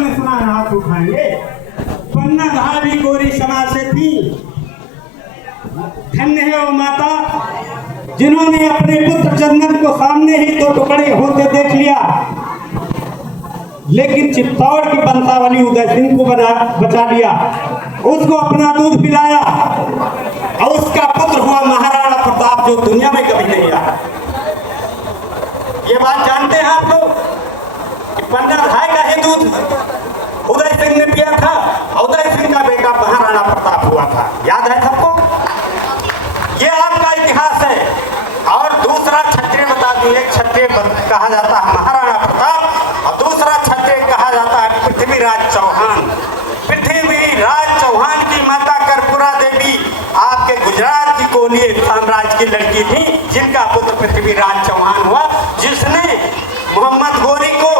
ने सुना है हाथ उठाएंगे। पन्नाधार भी गोरी समाज से थी। धन्य है वो माता जिन्होंने अपने पुत्र चंदन को सामने ही दो टुकड़े होते देख लिया, लेकिन चित्तौड़ की बंसावली उदय सिंह को बचा लिया, उसको अपना दूध पिलाया और उसका पुत्र हुआ महाराणा प्रताप, जो दुनिया में कभी नहीं आया। ये बात जानते हैं आप लोग कि पन्नाधार का ही दूध उदय सिंह ने पिया था, उदय सिंह का बेटा महाराणा प्रताप हुआ था। याद है सबको? ये आपका इतिहास है। और दूसरा क्षत्रिय बता दूं, एक क्षत्रिय कहा जाता है महाराणा प्रताप और दूसरा क्षत्रिय कहा जाता है पृथ्वीराज चौहान। पृथ्वीराज चौहान की माता कर्पूरा देवी आपके गुजरात की कोलिय साम्राज्य की लड़की थी, जिनका पुत्र पृथ्वीराज चौहान हुआ, जिसने मोहम्मद गोरी को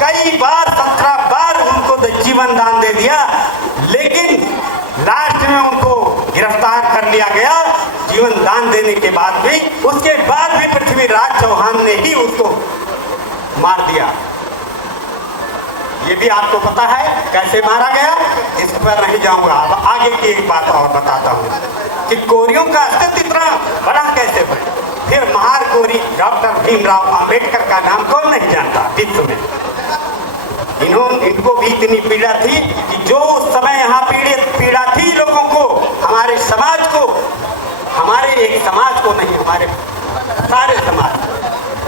कई बार 17 बार उनको जीवन दान दे दिया, लेकिन लास्ट में उनको गिरफ्तार कर लिया गया जीवन दान देने के बाद भी। उसके बाद भी पृथ्वीराज चौहान ने ही उसको मार दिया। ये भी आपको पता है कैसे मारा गया, इस पर नहीं जाऊंगा। अब आगे की एक बात और बताता हूँ कि गोरियों का अस्तित्व इतना बड़ा कैसे बना। फिर महार गोरी डॉक्टर भीमराव अंबेडकर का नाम कौन नहीं जानता विश्व में। इनको भी इतनी पीड़ा थी कि जो उस समय यहाँ पीड़ा थी लोगों को, हमारे समाज को, हमारे एक समाज को नहीं, हमारे सारे समाज,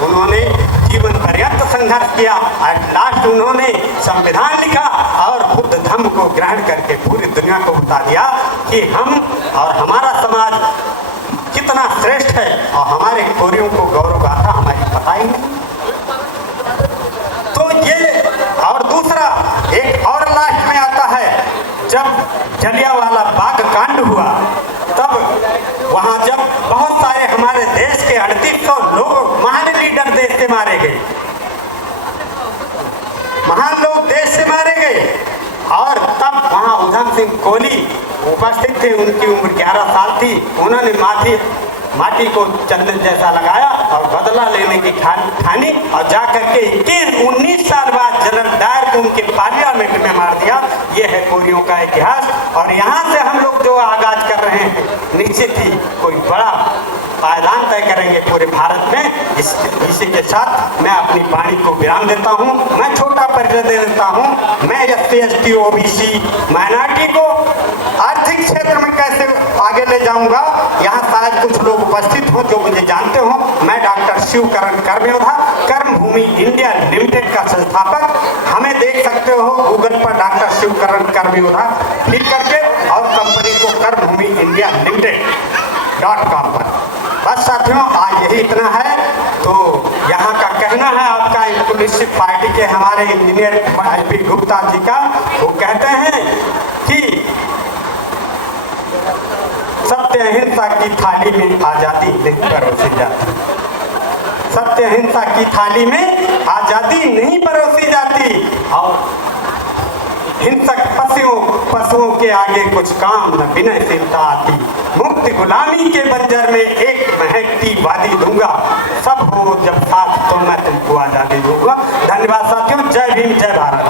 उन्होंने जीवन पर्यंत संघर्ष किया और लास्ट उन्होंने संविधान लिखा और बुद्ध धर्म को ग्रहण करके पूरी दुनिया को बता दिया कि हम और हमारा समाज कितना श्रेष्ठ है और हमारे गोरियों को गौरव गाथा हमारी पता ही नहीं। तो ये और दूसरा एक और लास्ट में आता है, जब जलियांवाला बाग कांड हुआ तब वहां जब बहुत सारे हमारे देश के 3800 लोग, महान लीडर देश से मारे गए, महान लोग देश से मारे गए, और तब वहां उधम सिंह कोहली उपस्थित थे। उनकी उम्र 11 साल थी। उन्होंने माटी को चंदन जैसा लगाया और बदला लेने की ठानी और जाकर के 19 साल बाद जनरल डायर को उनके पार्लियामेंट में मार दिया। ये है गोरियों का इतिहास। और यहाँ से हम लोग जो आगाज कर रहे हैं, निश्चित ही कोई बड़ा पायदान तय करेंगे पूरे भारत में। इसी के साथ मैं अपनी वाणी को विराम देता हूँ। मैं छोटा परिचय दे देता हूँ। मैं SC ST OBC माइनॉरिटी को आर्थिक क्षेत्र में कैसे आगे ले जाऊंगा, यहाँ शायद कुछ लोग उपस्थित हो जो मुझे जानते हो। मैं डॉक्टर शिवकरण कर्मयोद्धा, कर्मभूमि इंडिया लिमिटेड का संस्थापक। हमें देख सकते हो गूगल पर डॉक्टर शिवकरण कर्मयोद्धा क्लिक करके, और कंपनी को कर्मभूमि इंडिया लिमिटेड.com पर। बस साथियों, आज यही इतना है। तो यहाँ का कहना है आपका कम्युनिस्ट पार्टी के हमारे इंजीनियर IP गुप्ता जी का, वो कहते हैं कि सत्य अहिंसा की थाली में आजादी नहीं परोसी जाती। सत्य अहिंसा की थाली में आजादी नहीं परोसी जाती, और हिंसक पशुओं के आगे कुछ काम न विनयशीलता आती। मुक्ति गुलामी के बंजर में एक महकती वादी दूंगा, सब हो जब साथ तो मैं तुमको आजादी दूंगा। धन्यवाद साथियों। जय भीम, जय भारत।